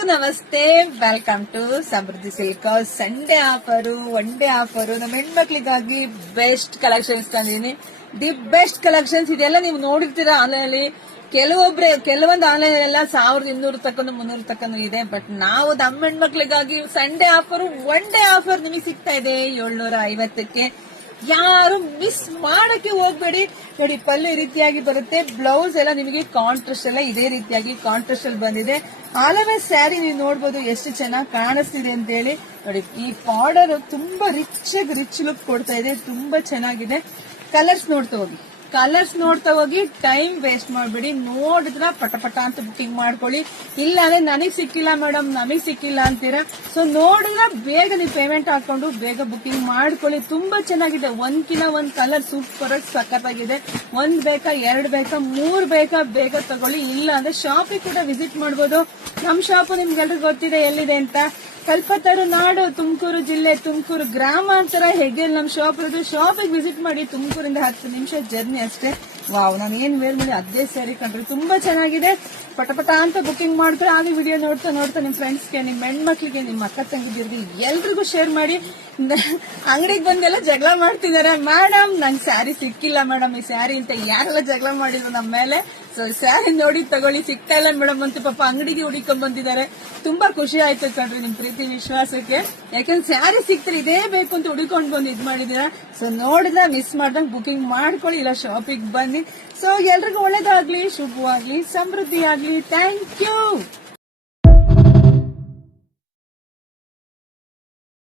ಎಲ್ರಿಗೂ ನಮಸ್ತೆ. Welcome to Samruddhi silk. Sunday offer, one day offer, ನಮ್ಮ ಹೆಣ್ಮಕ್ಳಿಗಾಗಿ ಬೆಸ್ಟ್ ಕಲೆಕ್ಷನ್ಸ್ ತಂದಿದ್ದೀನಿ. ದಿ ಬೆಸ್ಟ್ ಕಲೆಕ್ಷನ್ಸ್ ಇದೆಲ್ಲ ನೀವು ನೋಡಿರ್ತೀರಾ ಆನ್ಲೈನ್. ಕೆಲವೊಂದು ಆನ್ಲೈನ್ ಎಲ್ಲ 1200 ತಕ್ಕನು 300 ತಕ್ಕನು ಇದೆ. ಬಟ್ ನಾವು ನಮ್ಮ ಹೆಣ್ಮಕ್ಳಿಗಾಗಿ Sunday offer, one day offer ನಿಮಗೆ ಸಿಗ್ತಾ ಇದೆ 750ಕ್ಕೆ. ಯಾರು ಮಿಸ್ ಮಾಡಕ್ಕೆ ಹೋಗ್ಬೇಡಿ. ನೋಡಿ, ಪಲ್ಲು ಈ ರೀತಿಯಾಗಿ ಬರುತ್ತೆ. ಬ್ಲೌಸ್ ಎಲ್ಲ ನಿಮಗೆ ಕಾಂಟ್ರಾಸ್ಟ್ ಎಲ್ಲ ಇದೇ ರೀತಿಯಾಗಿ ಕಾಂಟ್ರಾಸ್ಟ್ ಅಲ್ಲಿ ಬಂದಿದೆ. ಆಲ್ ಓವರ್ ಸ್ಯಾರಿ ನೀವು ನೋಡಬಹುದು ಎಷ್ಟು ಚೆನ್ನಾಗಿ ಕಾಣಿಸ್ತಿದೆ ಅಂತ ಹೇಳಿ. ನೋಡಿ, ಈ ಬಾರ್ಡರ್ ತುಂಬಾ ರಿಚ್ ಲುಕ್ ಕೊಡ್ತಾ ಇದೆ. ತುಂಬಾ ಚೆನ್ನಾಗಿದೆ. ಕಲರ್ಸ್ ನೋಡ್ತಾ ಹೋಗಿ ಟೈಮ್ ವೇಸ್ಟ್ ಮಾಡಬೇಡಿ. ನೋಡಿದ್ರ ಪಟ ಅಂತ ಬುಕಿಂಗ್ ಮಾಡ್ಕೊಳ್ಳಿ. ಇಲ್ಲ ಅಂದ್ರೆ ನನಗ್ ಸಿಕ್ಕಿಲ್ಲ ಮೇಡಮ್, ನಮಗ್ ಸಿಕ್ಕಿಲ್ಲ ಅಂತೀರಾ. ಸೊ ನೋಡಿದ್ರೆ ಬೇಗ ನೀವು ಪೇಮೆಂಟ್ ಹಾಕೊಂಡು ಬೇಗ ಬುಕಿಂಗ್ ಮಾಡ್ಕೊಳ್ಳಿ. ತುಂಬಾ ಚೆನ್ನಾಗಿದೆ. ಒಂದ್ಕಿನ ಒಂದ್ ಕಲರ್ ಸೂಪರ್ ಆಗಿ ಸಖತ್ತಾಗಿದೆ. ಒಂದ್ ಬೇಕಾ, 2 ಬೇಕಾ, 3 ಬೇಕಾ, ಬೇಗ ತಗೊಳ್ಳಿ. ಇಲ್ಲ ಅಂದ್ರೆ ಶಾಪಿಗೆ ಕೂಡ ವಿಸಿಟ್ ಮಾಡಬಹುದು. ನಮ್ ಶಾಪ್ ನಿಮ್ಗೆಲ್ರಿಗೂ ಗೊತ್ತಿದೆ ಎಲ್ಲಿದೆ ಅಂತ. ಕಲ್ಪತರು ನಾಡು, ತುಮಕೂರು ಜಿಲ್ಲೆ, ತುಮಕೂರು ಗ್ರಾಮಾಂತರ ಹೆಗ್ಗೆಲ್ ನಮ್ ಶಾಪ್ ಇರೋದು. ಶಾಪಿಗೆ ವಿಸಿಟ್ ಮಾಡಿ. ತುಮಕೂರಿಂದ 10 ನಿಮಿಷ ಜರ್ನಿ ಅಷ್ಟೇ. ವಾವ್, ನಾನು ಏನ್ ವೇರ್ ಮಾಡಿ ಅದೇ ಸ್ಯಾರಿ ಕಂಡ್ರಿ. ತುಂಬಾ ಚೆನ್ನಾಗಿದೆ. ಪಟ ಅಂತ ಬುಕಿಂಗ್ ಮಾಡ್ತಾರೆ. ಆಗ ವಿಡಿಯೋ ನೋಡ್ತಾ ನಿಮ್ ಫ್ರೆಂಡ್ಸ್ಗೆ, ನಿಮ್ ಹೆಣ್ಮಕ್ಳಿಗೆ, ನಿಮ್ ಅಕ್ಕ ತಂಗಿದಿರ್ಗೆ ಎಲ್ರಿಗೂ ಶೇರ್ ಮಾಡಿ. ಅಂಗಡಿಗೆ ಬಂದೆಲ್ಲ ಜಗಳ ಮಾಡ್ತಿದ್ದಾರೆ, ಮೇಡಮ್ ನಂಗೆ ಸ್ಯಾರಿ ಸಿಕ್ಕಿಲ್ಲ ಮೇಡಮ್, ಈ ಸ್ಯಾರಿ ಅಂತ ಯಾರೆಲ್ಲ ಜಗಳ ಮಾಡಿದ್ರು ನಮ್ಮ ಮೇಲೆ. ಸೊ ಸ್ಯಾರಿ ನೋಡಿ ತಗೊಳ್ಳಿ. ಸಿಗ್ತಾ ಇಲ್ಲ ಮೇಡಮ್ ಅಂತ ಪಾಪ ಅಂಗಡಿಗೆ ಹುಡುಕೊಂಡ್ ಬಂದಿದ್ದಾರೆ. ತುಂಬಾ ಖುಷಿ ಆಯ್ತು ಕಣ್ರಿ ನಿಮ್ ಪ್ರೀತಿ ವಿಶ್ವಾಸಕ್ಕೆ. ಯಾಕಂದ್ರೆ ಸ್ಯಾರಿ ಸಿಕ್ತಾರೆ ಇದೇ ಬೇಕು ಅಂತ ಹುಡುಕೊಂಡ್ ಬಂದು ಇದ್ ಮಾಡಿದೀರಾ. ಸೊ ನೋಡಿದ್ರೆ ಮಿಸ್ ಮಾಡ್ದಂಗ್ ಬುಕಿಂಗ್ ಮಾಡ್ಕೊಳ್ಳಿ, ಇಲ್ಲ ಶಾಪಿಗೆ ಬನ್ನಿ. ಸೊ ಎಲ್ರಿಗೂ ಒಳ್ಳೇದಾಗ್ಲಿ, ಶುಭವಾಗ್ಲಿ, ಸಮೃದ್ಧಿ ಆಗ್ಲಿ. Thank you.